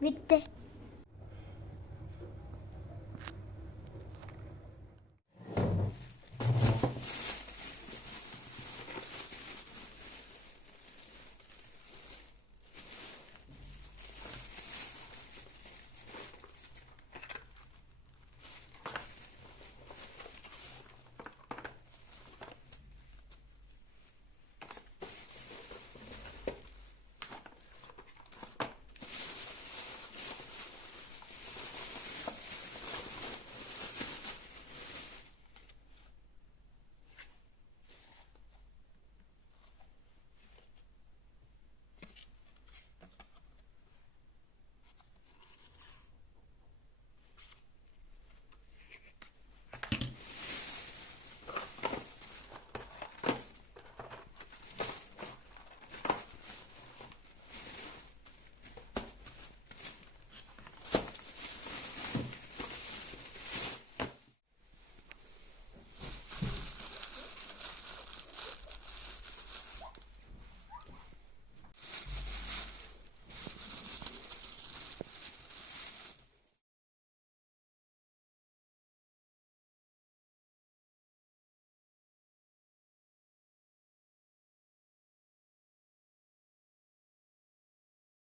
見て。